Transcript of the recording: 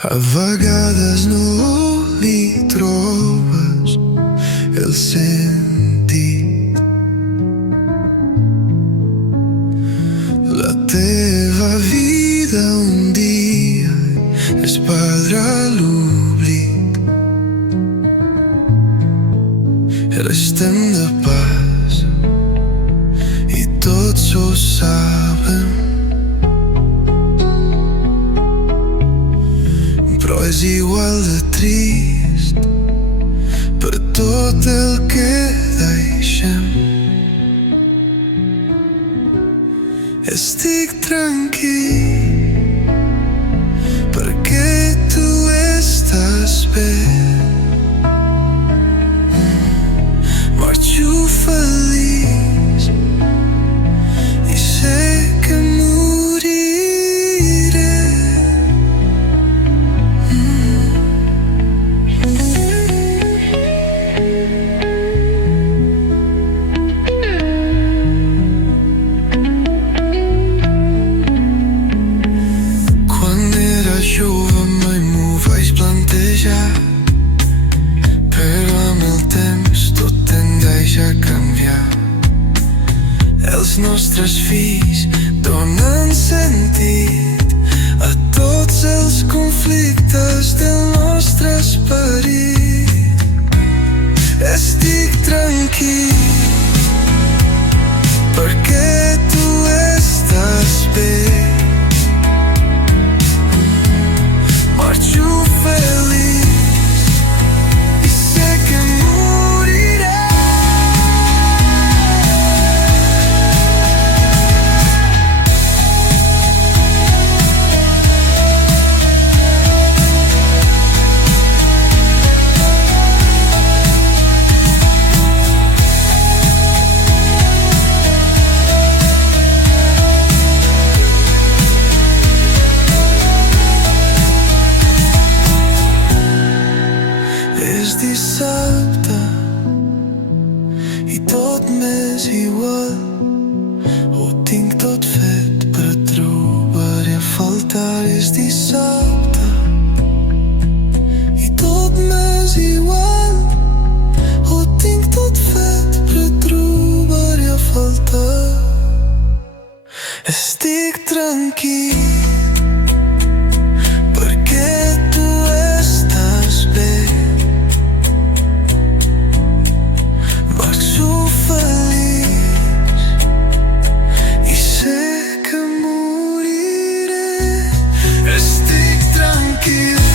A vegades no li trobes el sentit. La teva vida un dia es perdrà a l'oblit. Ara estem de pas i tots ho sabem, però és igual de trist per tot el que deixem. Estic tranquil perquè tu estàs bé. Marxo feliç i sé que moriré. Jove mai m'ho vaig plantejar, però amb el temps tot tendeix a canviar. Els nostres fills donen sentit a tots els conflictes del nostre esperit. Estic tranquil perquè tu estàs bé. Marxo feliç i sé que moriré. És dissabte i tot m'és igual. Ho tinc tot fet per trobar-hi a faltar. És dissabte i tot m'és igual. Ho tinc tot fet per trobar-hi a faltar. Estic tranquil perquè tu estàs bé. Marxo feliç i sé que moriré. Estic tranquil